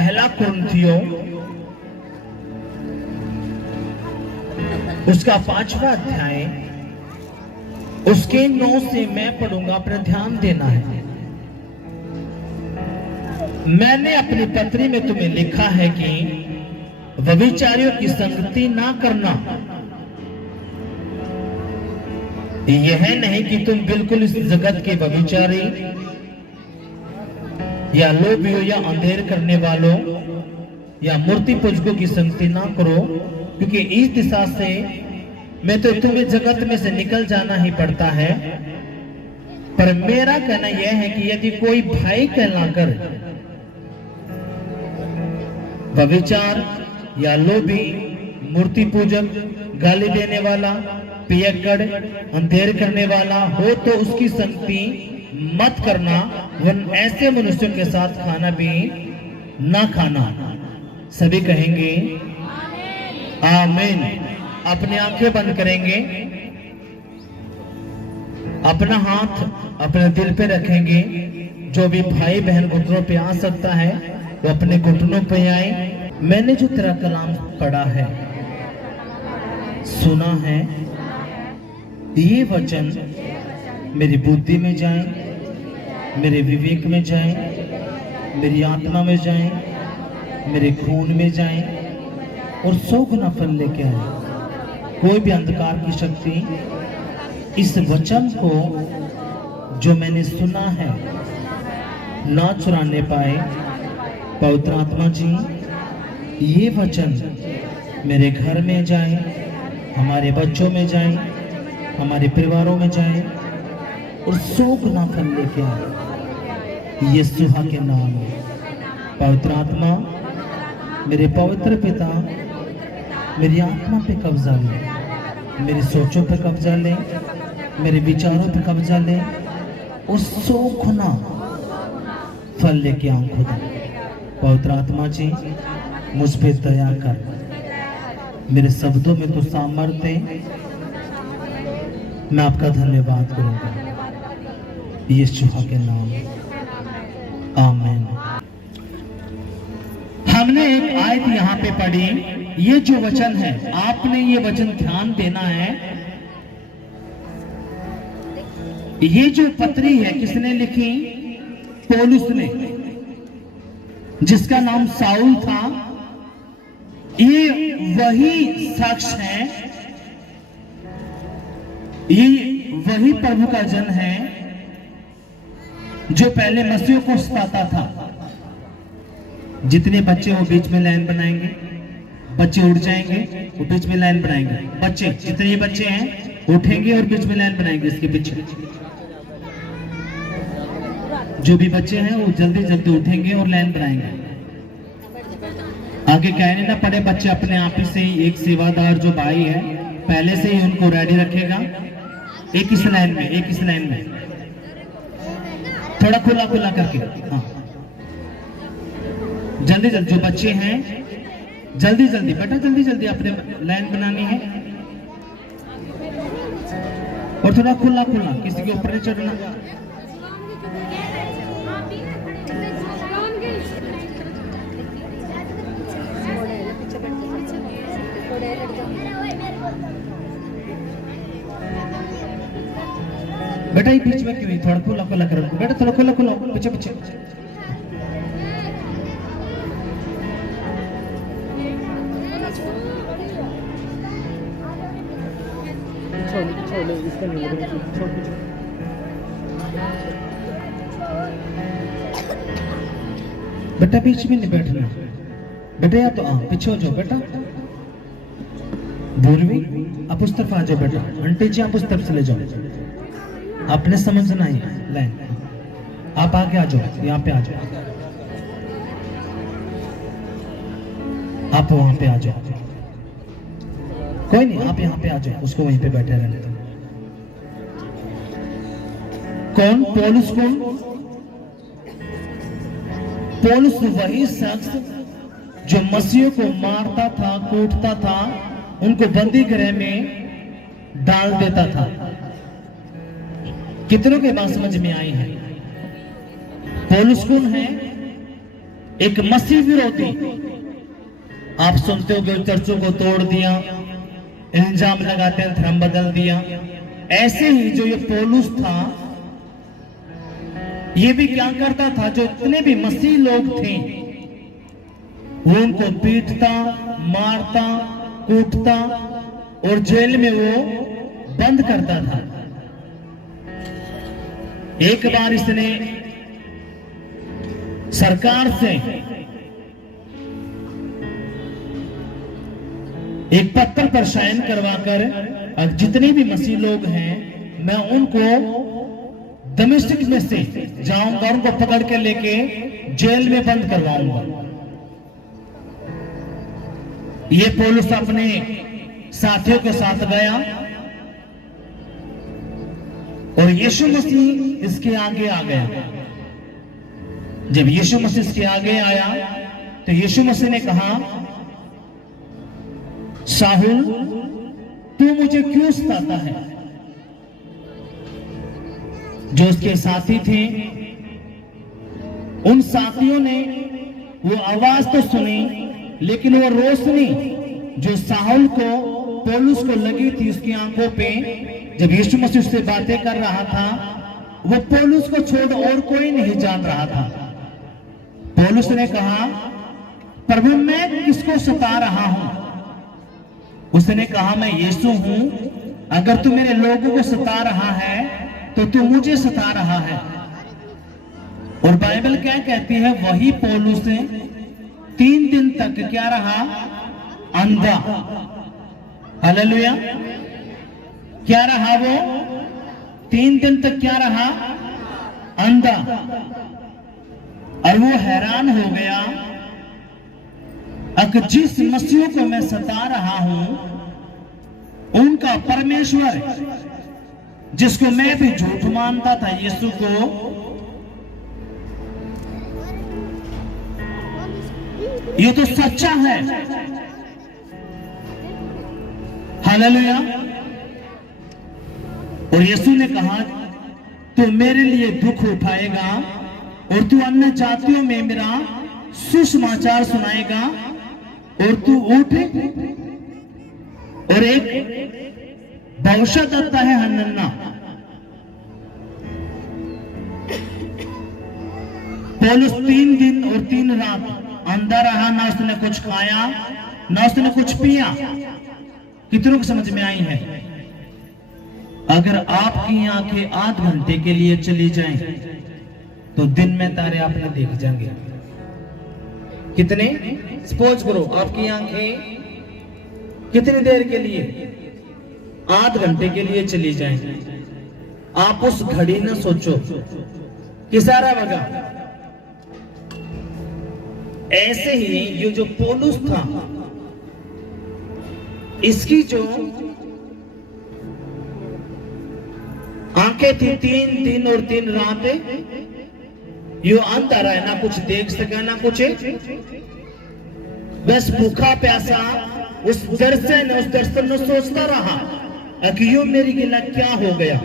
पहला कुरिन्थियों उसका 5वां अध्याय उसके 9 से मैं पढ़ूंगा, पर ध्यान देना है। मैंने अपनी पत्री में तुम्हें लिखा है कि व्यभिचारियों की संगति ना करना। यह नहीं कि तुम बिल्कुल इस जगत के व्यभिचारी या लोभियों या अंधेर करने वालों या मूर्ति पूजकों की संगति ना करो, क्योंकि इस दिशा से मैं तो तुम्हें जगत में से निकल जाना ही पड़ता है। पर मेरा कहना यह है कि यदि कोई भाई कहलाकर व्यभिचार या लोभी, मूर्ति पूजक, गाली देने वाला, पियक्कड़, अंधेर करने वाला हो तो उसकी संगति मत करना। वह ऐसे मनुष्यों के साथ खाना भी ना खाना। सभी कहेंगे आमीन। अपनी आंखें बंद करेंगे, अपना हाथ अपने दिल पे रखेंगे। जो भी भाई बहन घुटनों पे आ सकता है वो अपने घुटनों पे आए। मैंने जो तेरा कलाम पढ़ा है, सुना है, ये वचन मेरी बुद्धि में जाए, मेरे विवेक में जाए, मेरी आत्मा में जाए, मेरे खून में जाए और 100 गुना फल लेके आए। कोई भी अंधकार की शक्ति इस वचन को जो मैंने सुना है ना चुराने पाए। पवित्र आत्मा जी, ये वचन मेरे घर में जाए, हमारे बच्चों में जाए, हमारे परिवारों में जाए और 100 गुना फल लेके आए। यीशु के नाम में। पवित्र आत्मा, मेरे पवित्र पिता, मेरी आत्मा पे कब्जा ले, मेरी सोचों पे कब्जा ले, मेरे विचारों पे कब्जा ले और 100 गुना फल लेके आऊं खुदा। पवित्र आत्मा जी, मुझ पे दया कर। मेरे शब्दों में तो सामर्थ्य, मैं आपका धन्यवाद करूंगा यीशु के नाम। आमीन। हमने एक आयत यहाँ पे पढ़ी। ये जो वचन है, आपने ये वचन ध्यान देना है। ये जो पत्री है किसने लिखी? पौलुस ने, जिसका नाम साउल था। ये वही शख्स है, ये वही प्रभु का जन है जो पहले मसीह को सताता था। जितने बच्चे वो बीच में लाइन बनाएंगे, बच्चे उठ जाएंगे, वो बीच में लाइन बनाएंगे। बच्चे जितने बच्चे हैं उठेंगे और बीच में लाइन बनाएंगे इसके पीछे। जो भी बच्चे हैं वो जल्दी जल्दी उठेंगे और लाइन बनाएंगे। आगे कहने ना पड़े, बच्चे अपने आप ही से एक सेवादार जो भाई है पहले से ही उनको रेडी रखेगा। एक इस लाइन में, एक इस लाइन में, थोड़ा खुला खुला करके। हाँ, जल्दी जल्दी जो बच्चे हैं जल्दी जल्दी बेटा, जल्दी जल्दी अपने लाइन बनानी है और थोड़ा खुला खुला, किसी के ऊपर नहीं चढ़ना। बेटा ये बीच में क्यों? थोड़ा खुला खुला करो बेटा, थोड़ा खुला खुला, पीछे पीछे। बेटा बीच में नहीं बैठना बेटा, या तो पीछे हो जाओ बेटा। भूरवी आप उस तरफ आ जाओ बेटा, आंटी जी आप उस तरफ से ले जाओ। आपने समझना है लाइन। आप आगे आ जाओ, यहाँ पे आ जाओ, आप वहां पे आ जाओ। कोई नहीं, आप यहाँ पे आ जाओ, उसको वहीं पे बैठे रहने दो। कौन? पौलुस। कौन? पौलुस वही शख्स जो मसीह को मारता था, कूटता था, उनको बंदी गृह में डाल देता था। कितनों के बात समझ में आई है? पौलुस कौन है? एक मसीह विरोधी, आप सुनते हो कि चर्चों को तोड़ दिया, इल्जाम लगाते हैं धर्म बदल दिया। ऐसे ही जो ये पौलुस था, ये भी क्या करता था, जो इतने भी मसीह लोग थे वो उनको पीटता, मारता, कूटता और जेल में वो बंद करता था। एक बार इसने सरकार से एक पत्र पर साइन करवाकर जितने भी मसीह लोग हैं मैं उनको दमिश्क में से जाऊंगा, उनको पकड़ के लेके जेल में बंद करवाऊंगा। ये पौलुस अपने साथियों के साथ गया और यीशु मसीह इसके आगे आ गया। जब यीशु मसीह इसके आगे आया तो यीशु मसीह ने कहा, शाहुल तू मुझे क्यों सताता है? जो उसके साथी थे उन साथियों ने वो आवाज तो सुनी, लेकिन वो रोशनी जो शाहुल को, पौलुस को लगी थी उसकी आंखों पे, जब यीशु मसीह उससे बातें कर रहा था, वो पौलुस को छोड़ और कोई नहीं जान रहा था। पौलुस ने कहा, प्रभु मैं किसको सता रहा हूं? उसने कहा, मैं यीशु हूं। अगर तू मेरे लोगों को सता रहा है तो तू मुझे सता रहा है। और बाइबल क्या कहती है, वही पौलुस 3 दिन तक क्या रहा? अंधा। हालेलुया। क्या रहा वो? 3 दिन तक क्या रहा? अंधा। और वो हैरान हो गया, अगर जिस मसीह को मैं सता रहा हूं, उनका परमेश्वर जिसको मैं भी झूठ मानता था, यीशु को, ये तो सच्चा है। हालेलुया। और यीशु ने कहा, तू मेरे लिए दुख उठाएगा और तू अन्य जातियों में मेरा सुसमाचार सुनाएगा, और तू उठ। और एक भविष्यद्वक्ता है हनन्ना, पौलुस 3 दिन और 3 रात अंधा रहा, ना उसने कुछ खाया ना उसने कुछ पिया। कितनों को समझ में आई है? अगर आपकी आंखें आध घंटे के लिए चली जाएं तो दिन में तारे आपने देख जाएंगे। कितने? सपोज करो आपकी आंखें कितनी देर के लिए? आध घंटे के लिए चली जाएं। आप उस घड़ी ना सोचो कि सारा बगा। ऐसे ही ये जो पौलुस था, इसकी जो आंखें थी 3 दिन और 3 रात, यो अंधा रहा, ना कुछ देख सका ना कुछ, बस भूखा प्यासा उस दर्शन में सोचता रहा कि यो मेरी गिला क्या हो गया।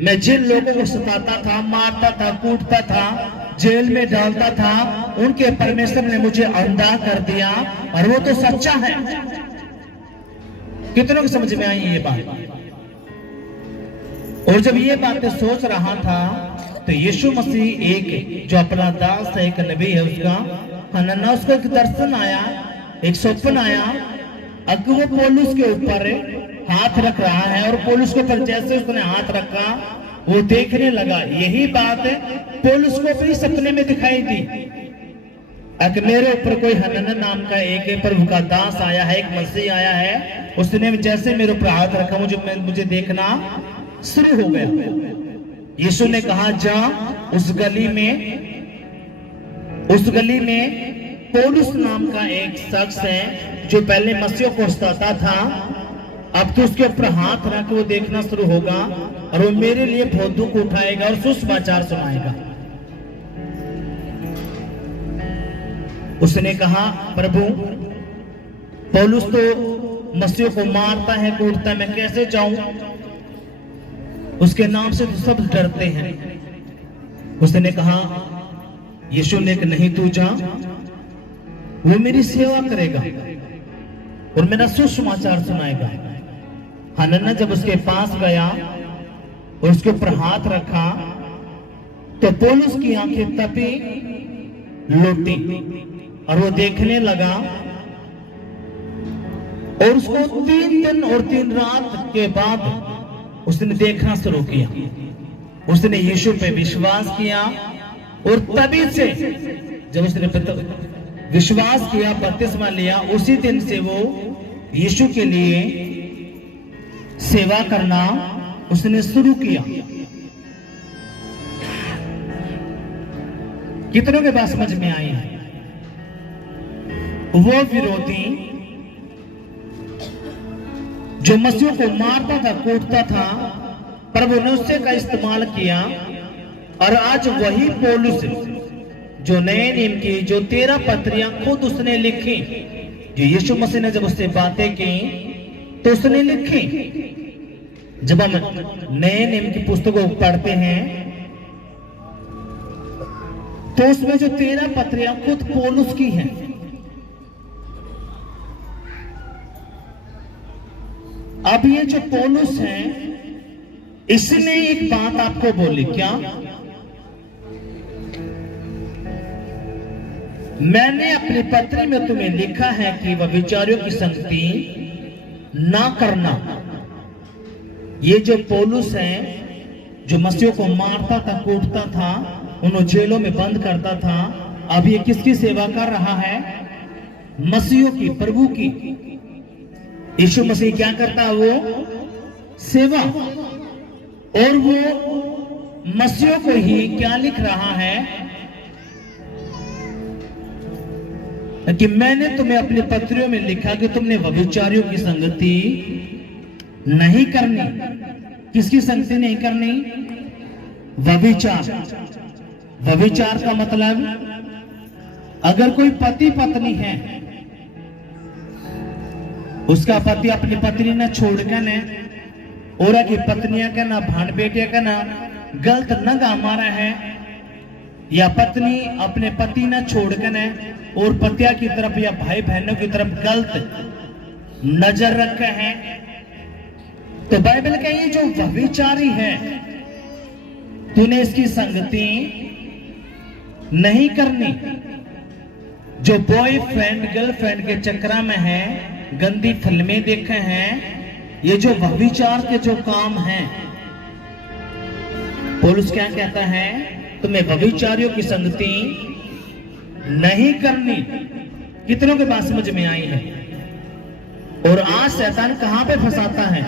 मैं जिन लोगों को सताता था, मारता था, कूटता था, जेल में डालता था, उनके परमेश्वर ने मुझे अंधा कर दिया, और वो तो सच्चा है। कितनों को समझ में आई ये बात? और जब ये बातें सोच रहा था तो यीशु मसीह, एक जो अपना दास है, एक नबी है, उसका हनन्ना, उसको एक दर्शन आया, एक स्वप्न आया। अब वो पौलुस के ऊपर हाथ रख रहा है, और पौलुस के ऊपर जैसे उसने हाथ रखा वो देखने लगा। यही बात पौलुस को भी सपने में दिखाई दी, अगर मेरे ऊपर कोई हनन्ना नाम का एक प्रभु का दास आया है, एक मसीह आया है, उसने जैसे मेरे ऊपर हाथ रखा, मुझे देखना शुरू हो गया। यीशु ने कहा, जा उस गली में पौलुस नाम का एक शख्स है जो पहले मसीह को सताता था, अब तो उसके ऊपर हाथ रख, वो देखना शुरू होगा, और वो मेरे लिए बहुत दुख उठाएगा और सुसमाचार सुनाएगा। उसने कहा, प्रभु पौलुस तो मसीह को मारता है, कूटता है, मैं कैसे जाऊं? उसके नाम से तो सब डरते हैं। उसने कहा, यीशु ने कहा नहीं तू जा, वो मेरी सेवा करेगा और मेरा सुसमाचार सुनाएगा। हनन्याह जब उसके पास गया और उसके ऊपर हाथ रखा तो पौलुस की आंखें तपी लौटी और वो देखने लगा और उसको 3 दिन और 3 रात के बाद उसने देखना शुरू किया। उसने यीशु पे विश्वास किया और तभी से जब उसने विश्वास किया, बपतिस्मा लिया, उसी दिन से वो यीशु के लिए सेवा करना उसने शुरू किया। कितनों के बात समझ में आई है? वो विरोधी जो मसीह को मारता था, कूटता था, प्रभु ने उससे का इस्तेमाल किया और आज वही पौलुस जो नए नियम की जो 13 पत्रियां खुद उसने लिखी, जो यीशु मसीह ने जब उससे बातें की तो उसने लिखी। जब हम नए नियम की पुस्तकों को पढ़ते हैं तो उसमें जो 13 पत्रियां खुद पौलुस की हैं। अब ये जो पौलुस है इसने एक बात आपको बोली, क्या? मैंने अपनी पत्री में तुम्हें लिखा है कि व्यभिचारियों की संगति ना करना। ये जो पौलुस है जो मसीहों को मारता था, कूटता था, उन्हें जेलों में बंद करता था, अब ये किसकी सेवा कर रहा है? मसीहों की, प्रभु की। यीशु मसीह क्या करता है? वो सेवा। और वो मसीहों को ही क्या लिख रहा है कि मैंने तुम्हें अपनी पत्रियों में लिखा कि तुमने व्यभिचारियों की संगति नहीं करनी। किसकी संगति नहीं करनी? व्यभिचार। व्यभिचार का मतलब अगर कोई पति पत्नी है, उसका पति अपनी पत्नी न छोड़कर न और की पत्नियां का ना भाण बेटिया का ना गलत न हमारा है, या पत्नी अपने पति न छोड़कर न और पतिया की तरफ या भाई बहनों की तरफ गलत नजर रखे हैं, तो बाइबल का ये जो व्यभिचारी है तूने इसकी संगति नहीं करनी। जो बॉयफ्रेंड गर्लफ्रेंड के चक्कर में है, गंदी फिल्में देखे हैं, ये जो व्यभिचार के जो काम हैं, पौलुस क्या कहता है? तुम्हें व्यभिचारियों की संगति नहीं करनी। कितनों के बात समझ में आई है? और आज शैतान कहां पे फंसाता है?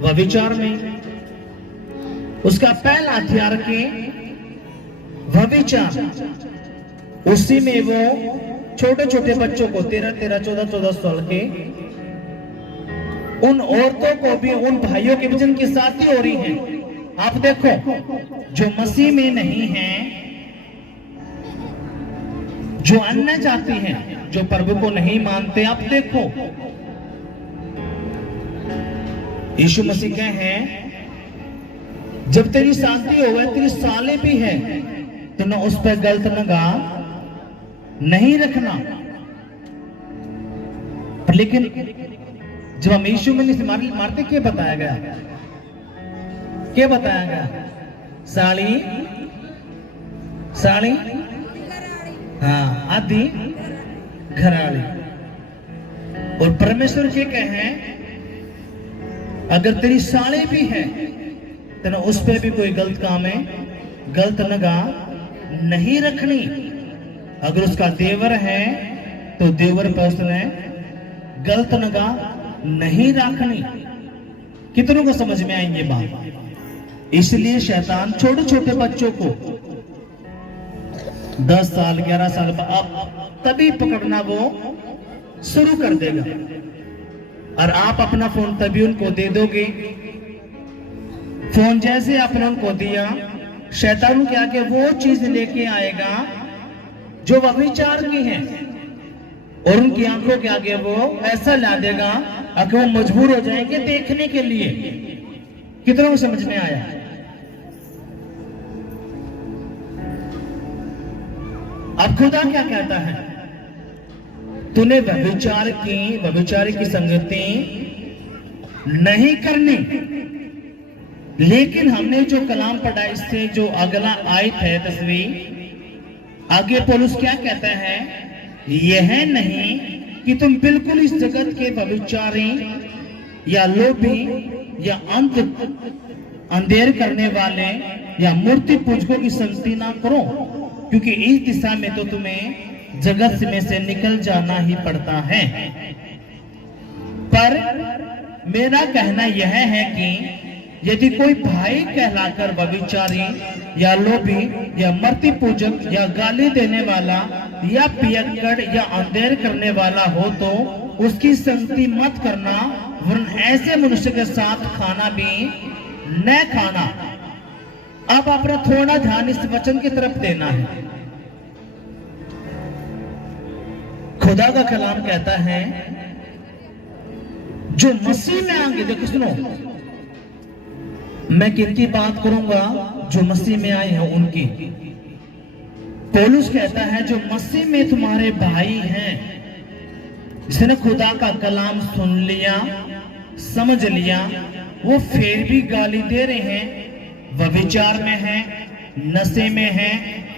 व्यभिचार में। उसका पहला हथियार के व्यभिचार, उसी में वो छोटे छोटे बच्चों को 13, 14 साल के उन औरतों को भी, उन भाइयों के भी जिनकी शादी हो रही है, आप देखो, जो मसीह में नहीं है, जो अन्य जाति हैं, जो प्रभु को नहीं मानते, आप देखो यीशु मसीह कहे हैं जब तेरी शादी हो गई, तेरी साले भी है तो ना उस पर गलत निगाह नहीं रखना। लेकिन जब हम यीशु में नहीं मारते, क्या बताया गया? क्या बताया गया? साली साली, हाँ, आदि घराड़ी। और परमेश्वर के कहे अगर तेरी साली भी है तो ना उस पर भी कोई गलत काम है, गलत निगाह नहीं रखनी। अगर उसका देवर है तो देवर पर उसने गलत निगाह नहीं रखनी। कितनों को समझ में आएंगे बात? इसलिए शैतान छोटे छोटे बच्चों को 10 साल 11 साल अब तभी पकड़ना वो शुरू कर देगा, और आप अपना फोन तभी उनको दे दोगे। फोन जैसे आपने उनको दिया, शैतान के आगे वो चीज लेके आएगा जो व्यभिचार की है, और उनकी आंखों के आगे वो ऐसा ला देगा कि वो मजबूर हो जाएंगे देखने के लिए। कितनों को समझ में आया? अब खुदा क्या कहता है, तूने व्यभिचारी की संगति नहीं करनी। लेकिन हमने जो कलाम पढ़ा, इससे जो अगला आयत है 10वीं, आगे पौलुस क्या कहता है, यह नहीं कि तुम बिल्कुल इस जगत के व्यभिचारी या लोभी या अंधेर करने वाले या मूर्ति पूजकों की संगति ना करो, क्योंकि इस दिशा में तो तुम्हें जगत में से निकल जाना ही पड़ता है। पर मेरा कहना यह है कि यदि कोई भाई कहलाकर व्यभिचारी या लोभी या मूर्ति पूजक या गाली देने वाला या पियक्कड़ या अंधेर करने वाला हो तो उसकी संगति मत करना, वरन ऐसे मनुष्य के साथ खाना भी न खाना। अब अपना थोड़ा ध्यान इस वचन की तरफ देना है। खुदा का कलाम कहता है जो मसीह में आएंगे, देखो सुनो, मैं किनकी बात करूंगा, जो मसीह में आए हैं उनकी। पौलुस कहता है जो मसीह में तुम्हारे भाई हैं, जिसने खुदा का कलाम सुन लिया, समझ लिया, वो फिर भी गाली दे रहे हैं, व्यभिचार में है, नशे में है,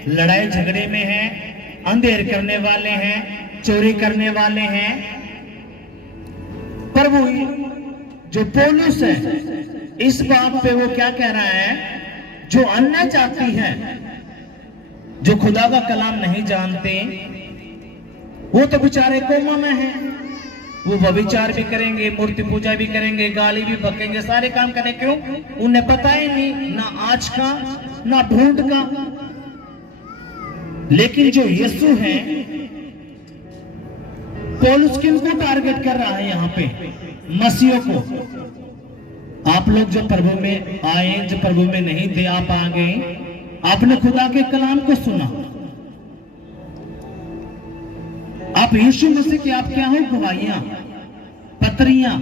लड़ाई झगड़े में है, अंधेर करने वाले हैं, चोरी करने वाले हैं। पर वो जो पौलुस है, इस बात पे वो क्या कह रहा है, जो अन्य जाति है, जो खुदा का कलाम नहीं जानते, वो तो बेचारे कोमा में हैं। वो व्यभिचार भी करेंगे, मूर्ति पूजा भी करेंगे, गाली भी बकेंगे, सारे काम करें। क्यों? उन्हें पता ही नहीं ना आज का ना भूत का। लेकिन जो यीशु है, पौलुस किनको टारगेट कर रहा है यहाँ पे? मसीहों को। आप लोग जो प्रभु में आए, जो प्रभु में नहीं थे, आप आ गए, आपने खुदा के कलाम को सुना, आप यीशु मसीह के आप क्या हो, गवाहियां, पत्रियां।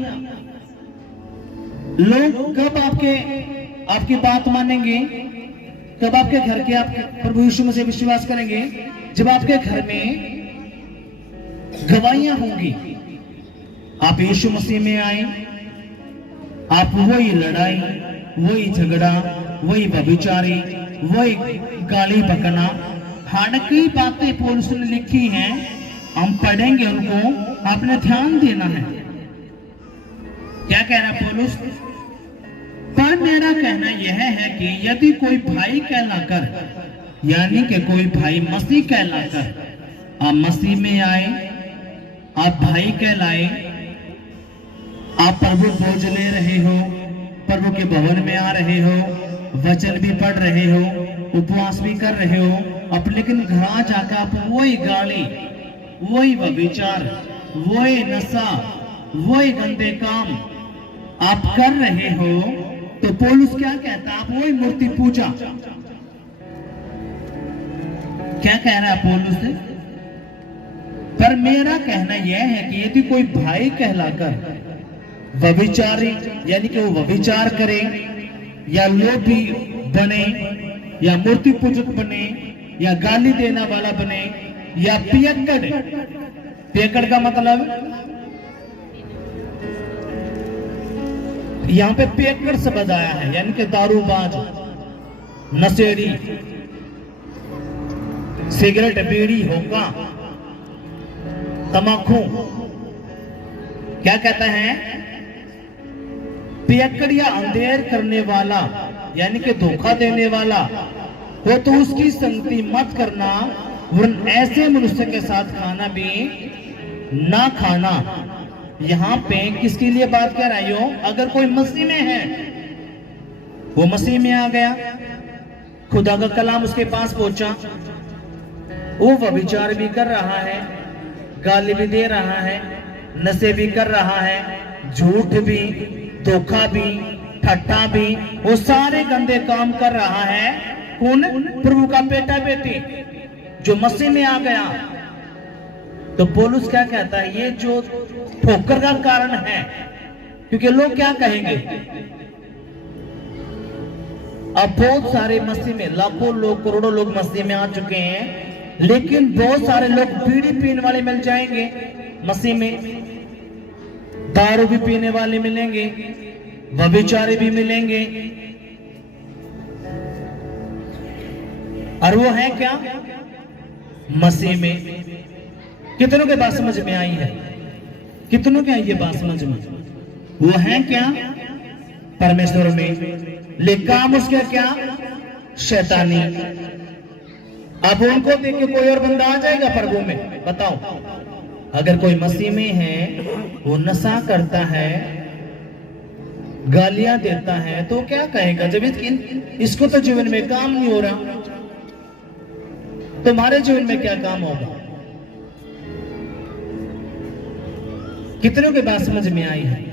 लोग कब आपकी बात मानेंगे, कब आपके घर के आप प्रभु यीशु मसीह विश्वास करेंगे? जब आपके घर में गवाहियां होंगी। आप यीशु मसीह में आए, आप वही लड़ाई, वही झगड़ा, वही व्यभिचारी, वही गाली बकना, हाड़की बातें पौलुस ने लिखी हैं, हम पढ़ेंगे उनको, आपने ध्यान देना है। क्या कह रहा पौलुस? पर मेरा कहना यह है कि यदि कोई भाई कहलाकर, यानी कि कोई भाई मसीह कहलाकर, आप मसीह में आए, आप भाई कहलाए, आप प्रभु भोज ले रहे हो, प्रभु के भवन में आ रहे हो, वचन भी पढ़ रहे हो, उपवास भी कर रहे हो, अब लेकिन घर जाकर आप वही गाली, वही व्यभिचार, वही नशा, वही गंदे काम आप कर रहे हो, तो पौलुस क्या कहता है? आप वही मूर्ति पूजा। क्या कह रहा है पौलुस? पर मेरा कहना यह है कि यदि कोई भाई कहलाकर व्यभिचारी, यानी कि वो व्यभिचार करे, या लोभी बने, या मूर्ति पूजक बने, या गाली देने वाला बने, या पियक्कड़ का मतलब यहां पे पियक्कड़ शब्द आया है, यानी कि दारूबाज, नशेड़ी, सिगरेट, बीड़ी, होका, तमाकू। क्या कहते हैं? पियक्कड़ या अंधेर करने वाला, यानी कि धोखा देने वाला हो तो उसकी संगति मत करना, वरन ऐसे मनुष्य के साथ खाना भी ना खाना। यहां पे किसके लिए बात कर रही हो? अगर कोई मसीह में है, वो मसीह में आ गया, खुदा का कलाम उसके पास पहुंचा, वो व्यभिचार भी कर रहा है, गाली भी दे रहा है, नशे भी कर रहा है, झूठ भी, धोखा भी, ठट्टा भी, वो सारे गंदे काम कर रहा है। कौन? प्रभु का बेटा बेटी जो मसीह में आ गया। तो पौलुस क्या कहता है? ये जो ठोकर का कारण है, क्योंकि लोग क्या कहेंगे? अब बहुत सारे मसीह में, लाखों लोग, करोड़ों लोग मसीह में आ चुके हैं, लेकिन बहुत सारे लोग बीड़ी पीने वाले मिल जाएंगे मसीह में, दारू भी पीने वाले मिलेंगे, व्यभिचारी भी मिलेंगे। और वो है क्या? मसीह में। कितनों के बात समझ में आई है? कितनों के आई ये बात समझ में? वो है क्या? परमेश्वर में, लेकिन काम उसके क्या? शैतानी। अब उनको देख के कोई और बंदा आ जाएगा प्रभु में? बताओ। अगर कोई मसीह में है, वो नशा करता है, गालियां देता है, तो क्या कहेगा? जब इसको तो जीवन में काम नहीं हो रहा, तुम्हारे जीवन में क्या काम होगा? कितनों के बात समझ में आई है?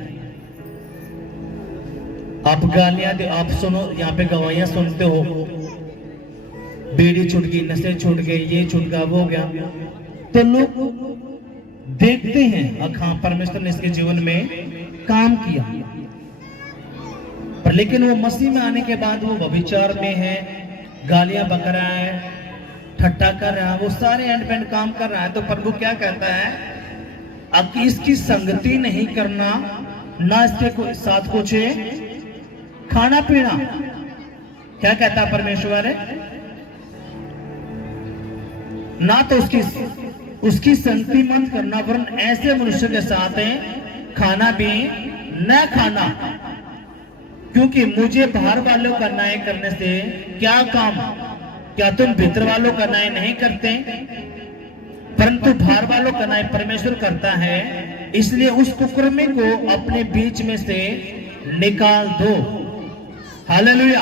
आप गालियां दे, आप सुनो, यहाँ पे गवाहियां सुनते हो, बीड़ी छूट गई, नशे छूट गए, ये छूट गया, वो हो गया, तो लोग देखते हैं हाँ परमेश्वर ने इसके जीवन में काम किया। पर लेकिन वो मसीह में आने के बाद वो व्यभिचार में है, गालियां बक रहा है, ठट्टा कर रहा है, वो सारे एंड पेंड काम कर रहा है। तो प्रभु क्या कहता है? अब इसकी संगति नहीं करना, ना इसके साथ कुछ खाना पीना। क्या कहता है परमेश्वर? ना तो उसकी संगति मत करना, वरन ऐसे मनुष्य के साथ खाना भी न खाना, क्योंकि मुझे बाहर वालों का न्याय करने से क्या काम? क्या तुम भीतर वालों का न्याय नहीं करते? परंतु बाहर वालों का न्याय परमेश्वर करता है। इसलिए उस कुकर्मी को अपने बीच में से निकाल दो। हालेलुया।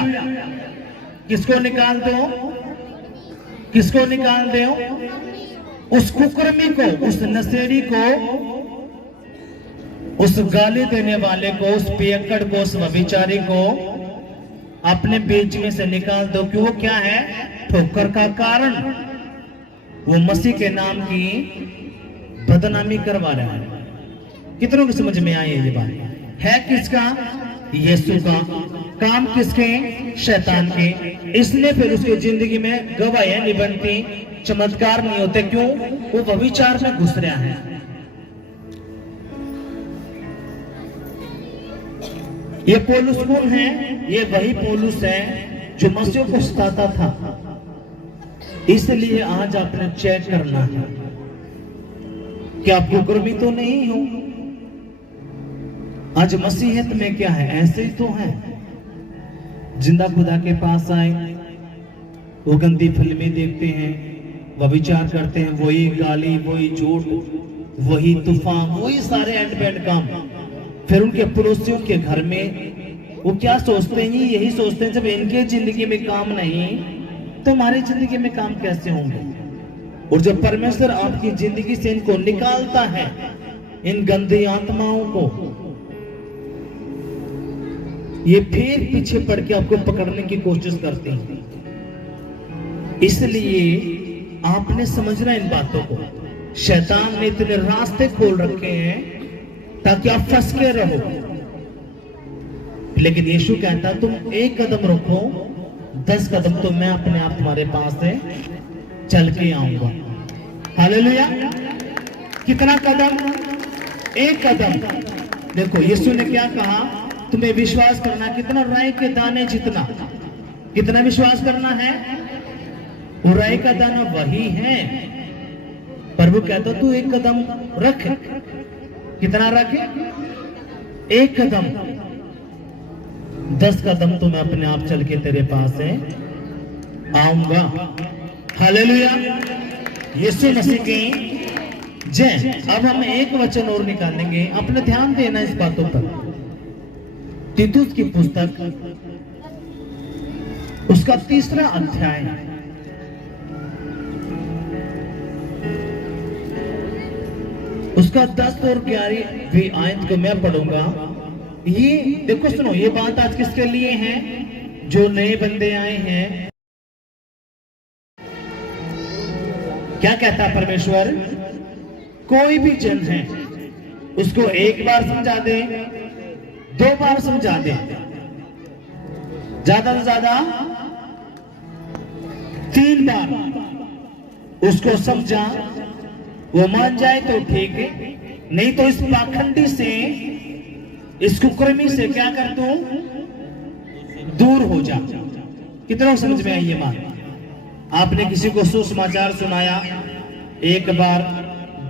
किसको निकाल दो? किसको निकाल दो? उस कुकर्मी को, उस नशेड़ी को, उस गाली देने वाले को, उस पियक्कड़ को, उस व्यभिचारी को अपने बीच में से निकाल दो। क्यों? वो क्या है? ठोकर का कारण। वो मसीह के नाम की बदनामी करवा रहा है। कितनों की समझ में आई है ये बात? है किसका? यीशु का। काम किसके? शैतान के। इसलिए फिर उसकी जिंदगी में गवाहियां नहीं बनती, चमत्कार नहीं होते। क्यों? वो व्यभिचार में घुस रहा है। ये पौलुस कौन है? ये वही पौलुस है जो मसीह को सताता था। इसलिए आज आपने चेक करना है कि आप कुकर्मी तो नहीं हो। आज मसीहत में क्या है? ऐसे ही तो है। जिंदा खुदा के पास आए, वो गंदी फिल्में देखते हैं, व्यभिचार करते हैं, वही गाली, वही झूठ, वही तूफान, वही सारे एंड बैंड काम। फिर उनके पड़ोसियों के घर में वो क्या सोचते हैं? यही सोचते हैं जब इनके जिंदगी में काम नहीं तो हमारी जिंदगी में काम कैसे होंगे? और जब परमेश्वर आपकी जिंदगी से इनको निकालता है, इन गंदी आत्माओं को, ये फिर पीछे पड़ के आपको पकड़ने की कोशिश करते हैं। इसलिए आपने समझना इन बातों को। शैतान ने इतने रास्ते खोल रखे हैं ताकि आप फंस के रहो, लेकिन यीशु कहता तुम एक कदम रखो, 10 कदम तो मैं अपने आप तुम्हारे पास से चल के आऊंगा। हालेलुया। कितना कदम? एक कदम। देखो यीशु ने क्या कहा? तुम्हें विश्वास करना कितना? राई के दाने जितना। कितना विश्वास करना है? वो राई का दाना वही है। प्रभु कहता तू एक कदम रख। कितना रखे? एक कदम। 10 कदम तो मैं अपने आप चल के तेरे पास से आऊंगा। हालेलुया। यीशु मसीह की जय। अब हम एक वचन और निकालेंगे, अपने ध्यान देना इस बातों पर। तीतुस की पुस्तक, उसका 3रा अध्याय, उसका 10 और 11वीं आयत को मैं पढ़ूंगा। ये देखो, सुनो, ये बात आज किसके लिए है? जो नए बंदे आए हैं। क्या कहता परमेश्वर? कोई भी जन है उसको एक बार समझा दे, 2 बार समझा दे, ज्यादा से ज्यादा 3 बार, उसको समझा, वो मान जाए तो ठीक है, नहीं तो इस पाखंडी से, इस कुकर्मी से क्या कर दूं, दूर हो जा। कितना समझ में आई ये बात? आपने किसी को सुसमाचार सुनाया, एक बार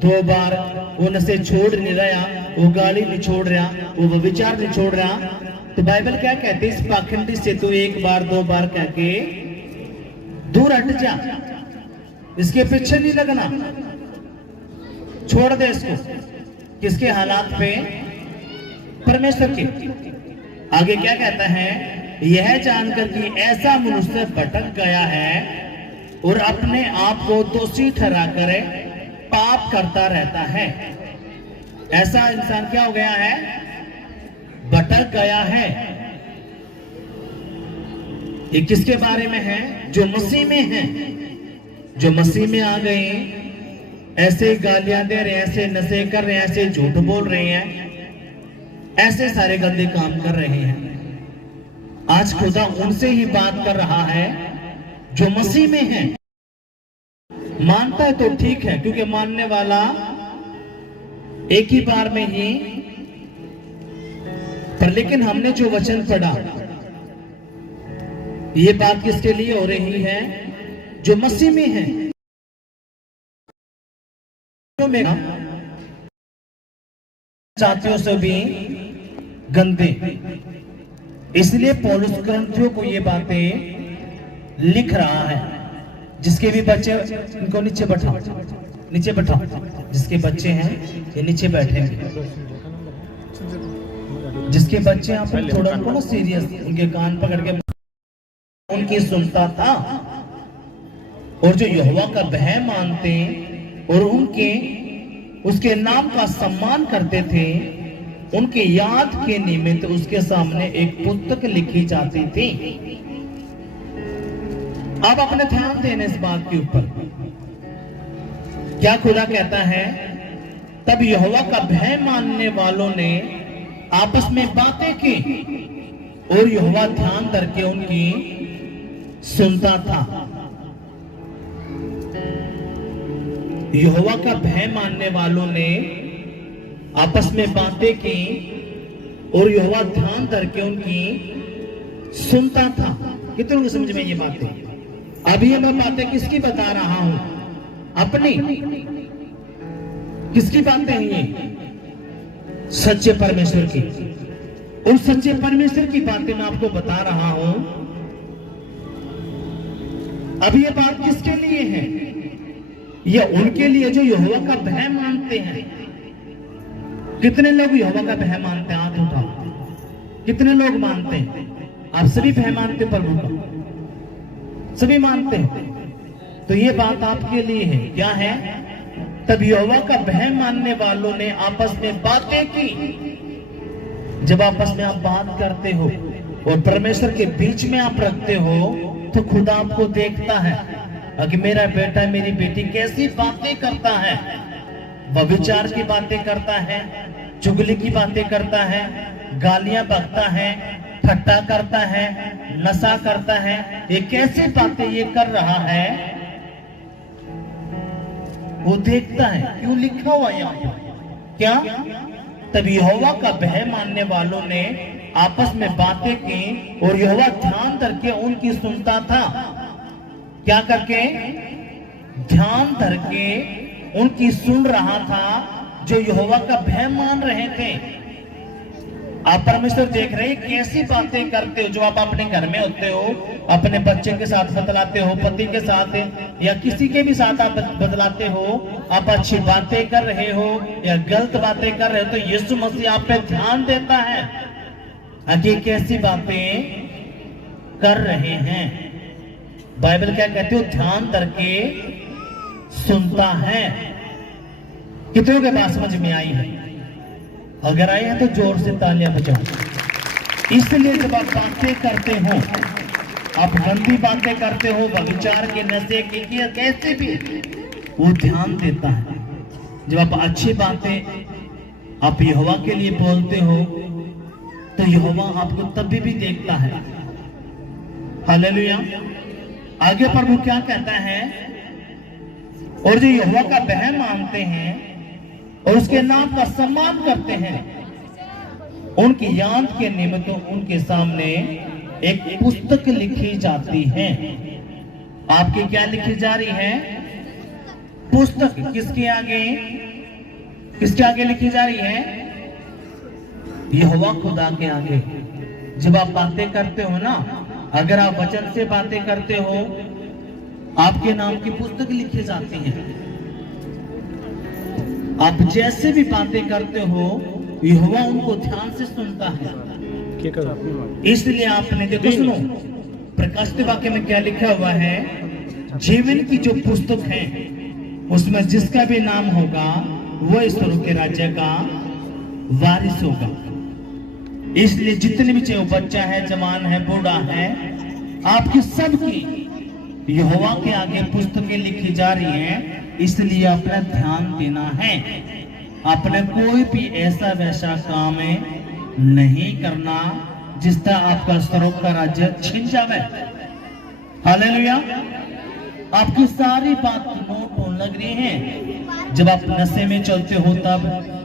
दो बार वो नशे छोड़ नहीं रहा, वो गाली नहीं छोड़ रहा, वो विचार नहीं छोड़ रहा, तो बाइबल क्या कहती है, इस पाखंडी से तो एक बार दो बार कह के दूर हट जा, इसके पीछे नहीं लगना, छोड़ दे इसको। किसके हालात पे? परमेश्वर के। आगे क्या कहता है, यह जानकर कि ऐसा मनुष्य भटक गया है और अपने आप को दोषी ठहरा कर पाप करता रहता है। ऐसा इंसान क्या हो गया है? भटक गया है। ये किसके बारे में है? जो मसीह में है, जो मसीह में आ गए, ऐसे गालियां दे रहे हैं, ऐसे नशे कर रहे हैं, ऐसे झूठ बोल रहे हैं, ऐसे सारे गंदे काम कर रहे हैं। आज खुदा उनसे ही बात कर रहा है जो मसीह में है। मानता है तो ठीक है, क्योंकि मानने वाला एक ही बार में ही, पर लेकिन हमने जो वचन पढ़ा, ये बात किसके लिए हो रही है? जो मसीह में है। जातियों से भी गंदे, इसलिए पौलुस ग्रंथियों को ये बातें लिख रहा है। जिसके भी बच्चे, इनको नीचे बैठाओ, नीचे बैठाओ, जिसके बच्चे हैं ये नीचे बैठेंगे। जिसके बच्चे आप थोड़ा उनको ना सीरियस, उनके कान पकड़ के उनकी सुनता था, और जो यहोवा का भय मानते और उनके उसके नाम का सम्मान करते थे, उनके याद के निमित्त उसके सामने एक पुस्तक लिखी जाती थी। अब अपने ध्यान देने इस बात के ऊपर, क्या खुदा कहता है, तब यहोवा का भय मानने वालों ने आपस में बातें की और यहोवा ध्यान करके उनकी सुनता था। यहोवा का भय मानने वालों ने आपस में बातें की और यहोवा ध्यान करके उनकी सुनता था। कितनों को समझ में ये बातें? अभी ये मैं बातें किसकी बता रहा हूं? अपनी। किसकी बातें हैं ये? सच्चे परमेश्वर की। उस सच्चे परमेश्वर की बातें मैं आपको बता रहा हूं। अब ये बात किसके लिए है? ये उनके लिए जो यहोवा का भय मानते हैं। कितने लोग यहोवा का भय मानते हैं? हाथ उठाओ। कितने लोग मानते हैं? आप सभी भय मानते प्रभु का? सभी मानते हैं। तो ये बात आपके लिए है। क्या है? तब यहोवा का भय मानने वालों ने आपस में बातें की। जब आपस में आप बात करते हो और परमेश्वर के बीच में आप रखते हो, तो खुदा आपको देखता है कि मेरा बेटा मेरी बेटी कैसी बातें करता है। व्यभिचार की बातें करता है, चुगली की बातें करता है, गालियां बकता है, ठट्टा करता है, नशा करता है। ये कैसी बातें ये कर रहा है, वो देखता है। क्यों लिखा हुआ यहाँ पे? क्या? तब यहोवा का भय मानने वालों ने आपस में बातें की और यहोवा ध्यान करके उनकी सुनता था। क्या करके? ध्यान करके उनकी सुन रहा था, जो यहोवा का भय मान रहे थे। आप परमेश्वर देख रहे हैं कैसी बातें करते हो। जो आप अपने घर में होते हो, अपने बच्चे के साथ बतलाते हो, पति के साथ या किसी के भी साथ आप बतलाते हो, आप अच्छी बातें कर रहे हो या गलत बातें कर रहे हो, तो यीशु मसीह आप पे ध्यान देता है कि कैसी बातें कर रहे हैं। बाइबल क्या कहती है? ध्यान करके सुनता है। कितनों के बात समझ में आई है? अगर आए हैं तो जोर से तालियां बजाओ। इसलिए जब आप बातें करते हो, आप गंदी बातें करते हो, व्यभिचार के, नशे की, कैसे भी, वो ध्यान देता है। जब आप अच्छी बातें आप यहोवा के लिए बोलते हो, तो यहोवा आपको तभी भी देखता है। हालेलुया। आगे प्रभु क्या कहता है? और जो यहोवा का बहन मानते हैं और उसके नाम का सम्मान करते हैं, उनकी याद के निमित्त उनके सामने एक पुस्तक लिखी जाती है। आपकी क्या लिखी जा रही है? पुस्तक। किसके आगे लिखी जा रही है? यहोवा खुदा के आगे। जब आप बातें करते हो ना, अगर आप वचन से बातें करते हो, आपके नाम की पुस्तक लिखी जाती है। आप जैसे भी बातें करते हो, यहोवा उनको ध्यान से सुनता है। इसलिए आपने देखो, सुनो, प्रकाशित वाक्य में क्या लिखा हुआ है? जीवन की जो पुस्तक है उसमें जिसका भी नाम होगा वो इस स्वर्ग के राज्य का वारिस होगा। इसलिए जितने भी, चाहे वो बच्चा है, जवान है, बूढ़ा है, आपकी सबकी यहोवा के आगे पुस्तकें लिखी जा रही हैं। इसलिए अपना ध्यान देना है। अपने कोई भी ऐसा वैसा काम नहीं करना जिसका आपका स्वर्ग का राज्य छिन जावे। हालेलुया। आपकी सारी बात नोट होने लग रही है। जब आप नशे में चलते हो तब,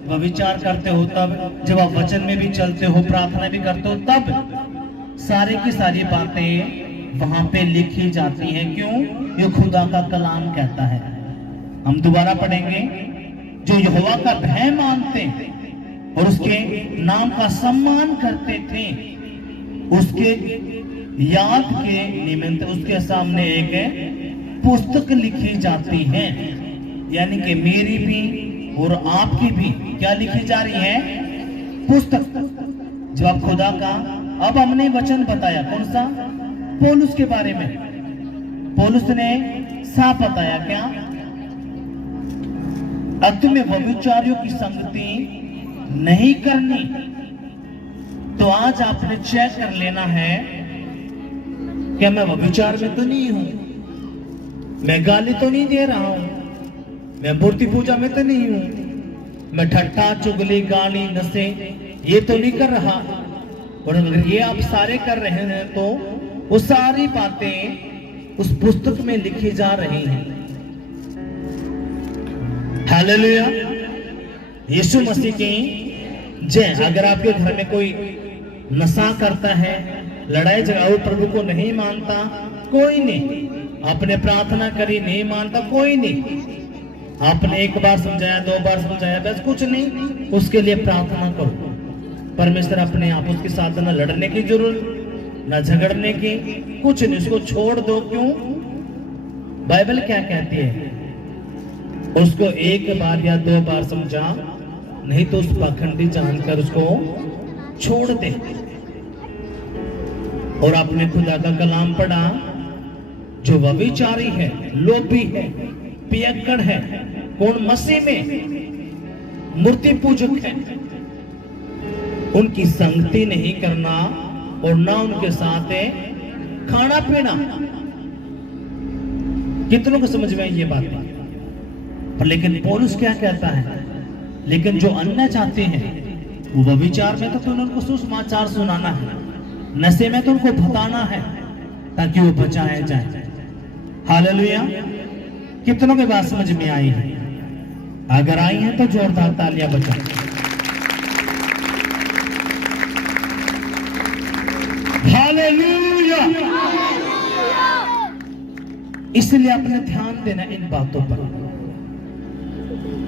व्यभिचार करते हो तब, जब आप वचन में भी चलते हो, प्रार्थना भी करते हो तब, सारी की सारी बातें वहां पे लिखी जाती हैं। क्यों? ये खुदा का कलाम कहता है। हम दोबारा पढ़ेंगे। जो यहोवा का भय मानते और उसके नाम का सम्मान करते थे, उसके याद के निमित्त उसके सामने एक पुस्तक लिखी जाती है। यानी कि मेरी भी और आपकी भी क्या लिखी जा रही है? पुस्तक। जब खुदा का, अब हमने वचन बताया, कौन सा? पौलुस के बारे में। पौलुस ने साफ बताया क्या? अब तुम्हें व्यभिचारियों की संगति नहीं करनी। तो आज आपने चेक कर लेना है, क्या मैं व्यभिचार में तो नहीं हूं, मैं गाली तो नहीं दे रहा हूं, मैं मूर्ति पूजा में तो नहीं हूं, मैं ठट्ठा, चुगली, गाली, नशे ये तो नहीं कर रहा। और अगर ये आप सारे कर रहे हैं तो वो सारी बातें उस पुस्तक में लिखी जा रही हैं। हालेलुया। यीशु मसीह की जय। अगर आपके घर में कोई नशा करता है, लड़ाई झगड़ा, प्रभु को नहीं मानता, कोई नहीं। आपने प्रार्थना करी, नहीं मानता, कोई नहीं। आपने एक बार समझाया, 2 बार समझाया, बस कुछ नहीं, उसके लिए प्रार्थना करो। परमेश्वर अपने आप, उसके साथ न लड़ने की जरूरत, न झगड़ने की, कुछ नहीं, उसको छोड़ दो। क्यों? बाइबल क्या कहती है? उसको 1 बार या 2 बार समझा, नहीं तो उस पाखंडी जानकर उसको छोड़ दे। और आपने खुदा का कलाम पढ़ा, जो व्यभिचारी है, लोभी है, पियक्कड़ है, कौन? मसीह में मूर्ति पूजक है, उनकी संगति नहीं करना और ना उनके साथ खाना पीना। कितनों को समझ में आई ये बात? पर लेकिन पौलुस क्या कहता है? लेकिन जो अन्य चाहते हैं वो व्यभिचार में तो उनको सुसमाचार सुनाना है, नशे में तो उनको बताना है ताकि वो बचाए जाए। हालेलुया। कितनों की बात समझ में आई है? अगर आई है तो जोरदार तालियां बजाएं। हालेलुया। इसलिए अपने ध्यान देना इन बातों पर।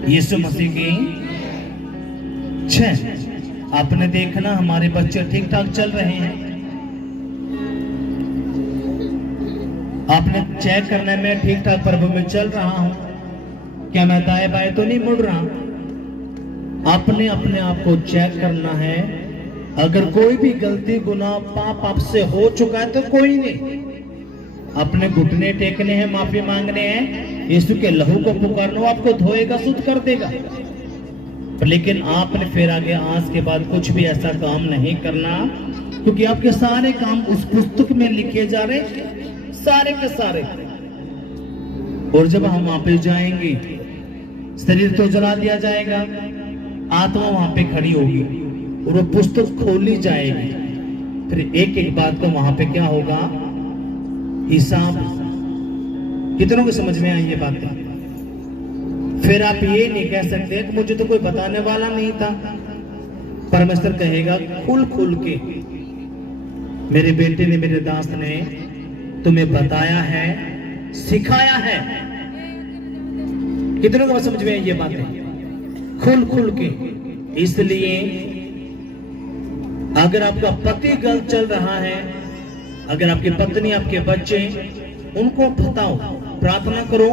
यीशु मसीह की 6। आपने देखना हमारे बच्चे ठीक ठाक चल रहे हैं। आपने चेक करना है, मैं ठीक ठाक प्रभु में चल रहा हूं, क्या मैं दाएं बाएं तो नहीं मुड़ रहा? आपने अपने आप को चेक करना है। अगर कोई भी गलती, गुनाह, पाप आपसे हो चुका है तो कोई नहीं, अपने घुटने टेकने हैं, माफी मांगने हैं, यीशु के लहू को पुकारना, आपको धोएगा, शुद्ध कर देगा। लेकिन आपने फिर आगे आज के बाद कुछ भी ऐसा काम नहीं करना, क्योंकि आपके सारे काम उस पुस्तक में लिखे जा रहे, सारे के सारे। और जब हम वहां पे जाएंगे, शरीर तो जला दिया जाएगा, आत्मा वहां पे खड़ी होगी और वो पुस्तक खोली जाएगी। फिर एक एक बात को वहां पे क्या होगा? हिसाब। कितनों को समझ में आई ये बात? फिर आप ये नहीं कह सकते कि मुझे तो कोई बताने वाला नहीं था। परमेश्वर कहेगा खुल खुल के, मेरे बेटे ने, मेरे दास ने तुम्हें बताया है, सिखाया है। कितनों को समझ में आई ये बातें? खुल खुल के। इसलिए अगर आपका पति गलत चल रहा है, अगर आपकी पत्नी, आपके बच्चे, उनको बताओ, प्रार्थना करो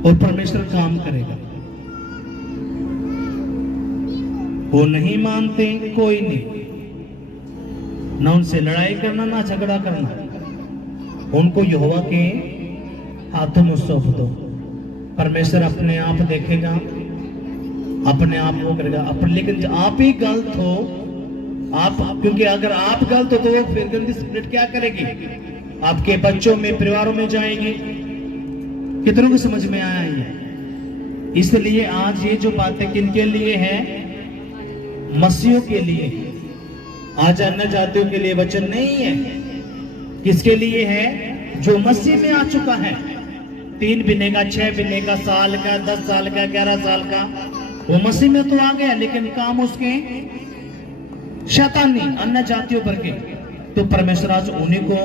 और परमेश्वर काम करेगा। वो नहीं मानते, कोई नहीं, ना उनसे लड़ाई करना, ना झगड़ा करना, उनको यहोवा के हाथों में सौंप दो। परमेश्वर अपने आप देखेगा, अपने आप वो करेगा। लेकिन आप ही गलत हो, आप, क्योंकि अगर आप गलत हो तो वो फिर गंदी स्पिरिट क्या करेगी? आपके बच्चों में, परिवारों में जाएगी। कितनों को समझ में आया ये? इसलिए आज ये जो बातें किनके लिए है? मसीहों के लिए। आज अन्य जातियों के लिए वचन नहीं है। किसके लिए है? जो मसीह में आ चुका है। 3 महीने का, 6 महीने का, साल का, 10 साल का, 11 साल का, वो मसीह में तो आ गया, लेकिन काम उसके शैतानी, अन्य जातियों पर के। तो परमेश्वर आज उन्हीं को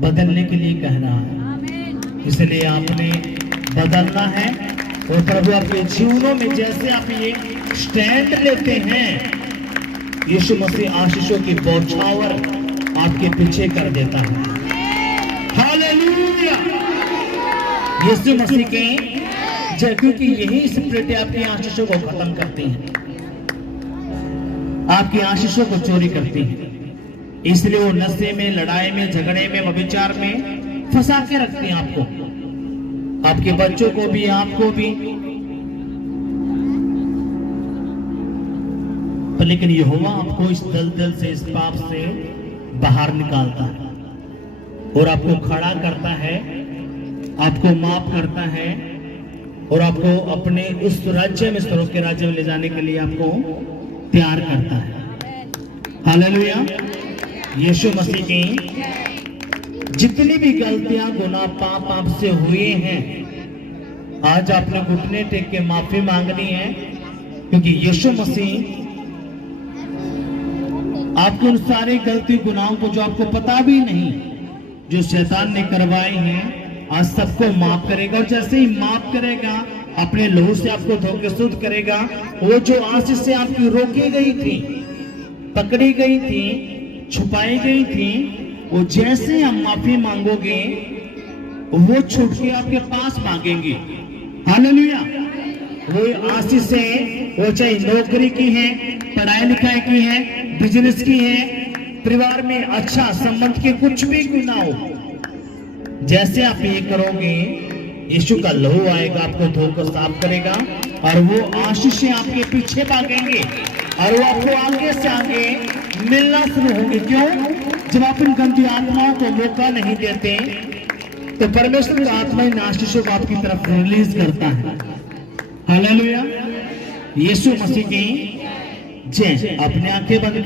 बदलने के लिए कह रहा है। इसलिए आपने बदलना है। और प्रभु आपके जीवनों में जैसे आप ये स्टैंड लेते हैं, यीशु मसीह आशीषों की बौछावर आपके पीछे कर देता है। हालेलुया! यीशु मसीह के, क्योंकि यही स्पिरिट आपकी आशीषों को खत्म करती है, आपकी आशीषों को चोरी करती है। इसलिए वो नशे में, लड़ाई में, झगड़े में, व्यभिचार में फंसा के रखती हैं आपको, आपके बच्चों को भी, आपको भी। तो लेकिन यहोवा आपको इस दलदल से, इस पाप से बाहर निकालता है और आपको खड़ा करता है, आपको माफ करता है और आपको अपने उस राज्य में, स्वर्ग के राज्य में ले जाने के लिए आपको तैयार करता है। हालेलुया! यीशु मसीह की जितनी भी गलतियां, गुनाह, पाप आपसे हुए हैं, आज आपने घुटने टेक के माफी मांगनी है, क्योंकि यीशु मसीह आपको उन सारी गलती, गुनाहों को जो आपको पता भी नहीं, जो शैतान ने करवाई हैं, आज सबको माफ करेगा। और जैसे ही माफ करेगा, अपने लहू से आपको धो के शुद्ध करेगा। वो जो आशीष से आपकी रोकी गई थी, पकड़ी गई थी, छुपाई गई थी, वो जैसे आप माफी मांगोगे, वो छूट के आपके पास मांगेंगे। हालेलुया! वो आशीष से, वो चाहे नौकरी की है, पढ़ाई लिखाई की है, बिजनेस की है, परिवार में अच्छा संबंध के कुछ भी गुना हो, जैसे आप ये करोगे, यीशु का लहू आएगा, आपको धोकर साफ करेगा और वो आशीष आपके पीछे भागेंगे और वो आपको आगे से आगे मिलना शुरू होंगे। क्यों? जब आप इन गंदी आत्माओं को मौका नहीं देते, तो परमेश्वर का आत्मा इन आशीषों को आपकी तरफ रिलीज करता है। हालेलुया! यीशु मसीह की जय। अपने आंखें बंद